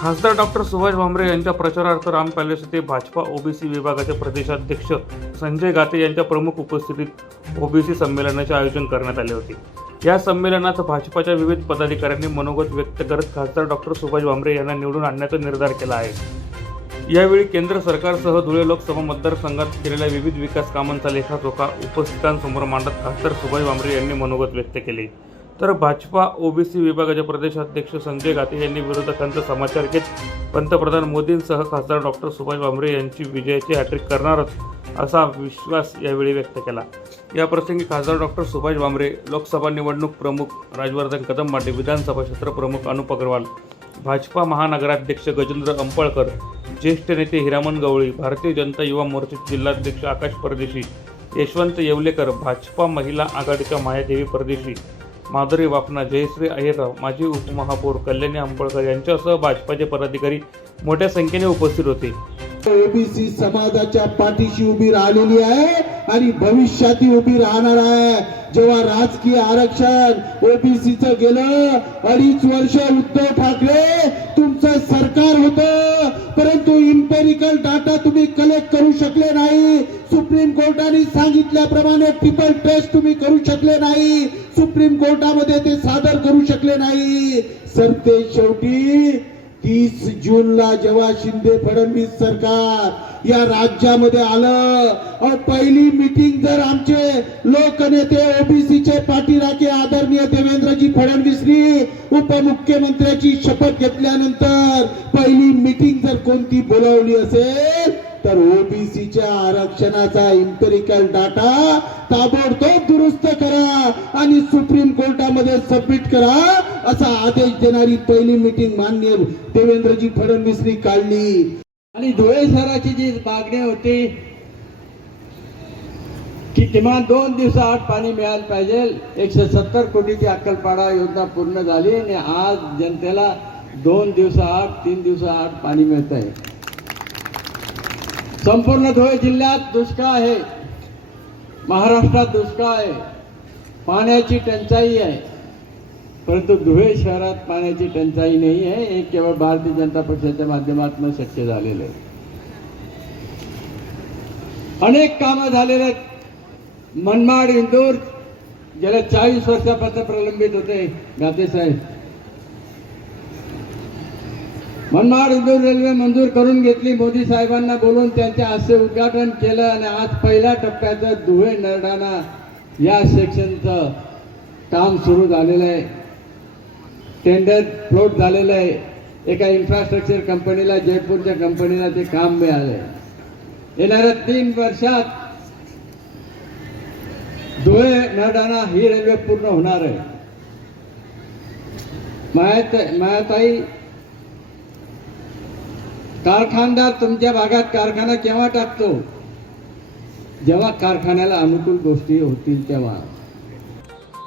खासदार डॉक्टर सुभाष भामरे यांच्या प्रचारार्थ राम पॅलेस येथे भाजपा ओबीसी विभागाचे प्रदेशाध्यक्ष संजय गाते यांच्या प्रमुख उपस्थितीत ओबीसी संमेलनाचे आयोजन करण्यात आले होते. या संमेलनात भाजपाच्या विविध पदाधिकाऱ्यांनी मनोगत व्यक्त करत खासदार डॉक्टर सुभाष भामरे यांना निवडून आणण्याचा निर्धार केला आहे. यावेळी केंद्र सरकारसह धुळे लोकसभा मतदारसंघात केलेल्या विविध विकास कामांचा लेखाजोखा उपस्थितांसमोर मांडत खासदार सुभाष भामरे यांनी मनोगत व्यक्त केले. तर भाजपा ओबीसी विभागाचे प्रदेशाध्यक्ष संजय गाते यांनी विरोधकांचा समाचार घेत पंतप्रधान मोदींसह खासदार डॉक्टर सुभाष भामरे यांची विजयाची हॅट्रिक करणारच असा विश्वास यावेळी व्यक्त केला. याप्रसंगी खासदार डॉक्टर सुभाष भामरे लोकसभा निवडणूक प्रमुख राजवर्धन कदमबाटे विधानसभा क्षेत्र प्रमुख अनुप अग्रवाल भाजपा महानगराध्यक्ष गजेंद्र अंपळकर ज्येष्ठ नेते हिरामन गवळी भारतीय जनता युवा मोर्चाचे जिल्हाध्यक्ष आकाश परदेशी यशवंत येवलेकर भाजपा महिला आघाडीच्या मायादेवी परदेशी माधुरी वापना जयश्री अहिरराव माजी उपमहापौर कल्याणी अंबळकर यांच्यासह भाजपाचे पदाधिकारी मोठ्या संख्येने उपस्थित होते. ओबीसी समाजाच्या पाठीशी उभी राहिलेली आहे आणि भविष्यातही उभी राहणार आहे. जेव्हा राजकीय आरक्षण ओबीसीचं गेलं अडीच वर्ष उद्धव ठाकरे तुमचं हिस्टॉरिकल डाटा तुम्ही कलेक्ट करू शकले नाही. सुप्रीम कोर्टाने सांगितल्याप्रमाणे ट्रिपल टेस्ट तुम्ही करू शकले नाही. सुप्रीम कोर्टामध्ये ते सादर करू शकले नाही. सरते शेवटी तीस जूनला जेव्हा शिंदे फडणवीस सरकार या राज्यामध्ये आलं पहिली मिटिंग जर आमचे लोकनेते ओबीसीचे पाठीराखे आदरणीय देवेंद्रजी फडणवीसनी उपमुख्यमंत्र्याची शपथ घेतल्यानंतर पहिली मिटिंग जर कोणती बोलावली असेल तर ओबीसीच्या आरक्षणाचा इम्पेरिकल डाटा ताबडतोब दुरुस्त करा आणि सुप्रीम कोर्टामध्ये सबमिट करा. असा आदेश देणारी पहिली मिटिंग मान्य देवेंद्रजी फडणवीसनी काढली. आणि धुळे शहराची जी मागणी होती की किमान दोन दिवसाआड पाणी मिळायला पाहिजे. एकशे सत्तर कोटीची अक्कलपाडा योजना पूर्ण झाली आणि आज जनतेला दोन दिवसाआड तीन दिवसाआड पाणी मिळत आहे संपूर्ण धुळे जिल्ह्यात दुष्काळ आहे. महाराष्ट्रात दुष्काळ आहे. पाण्याची टंचाई आहे. परंतु धुळे शहरात पाण्याची टंचाई नाही आहे हे केवळ भारतीय जनता पक्षाच्या माध्यमातून शक्य झालेलं आहे. अनेक कामं झालेले आहेत. मनमाड इंदूर गेल्या चाळीस वर्षापासून प्रलंबित होते. गाते साहेब. मनमाड इंदूर रेल्वे मंजूर करून घेतली. मोदी साहेबांना बोलून त्यांचे असे उद्घाटन केलं आणि आज पहिल्या टप्प्याचं धुळे नरडाणा या सेक्शनचं काम सुरू झालेलं आहे. टेंडर फ्लोट झालेलं आहे. एका इन्फ्रास्ट्रक्चर कंपनीला जयपूरच्या कंपनीला ते काम मिळालंय येणाऱ्या तीन वर्षात धुळे नरडाणा ही रेल्वे पूर्ण होणार आहे. मायात मायाताई कारखानदार तुमच्या भागात कारखाना केव्हा टाकतो? जेव्हा कारखान्याला अनुकूल गोष्टी होतील तेव्हा.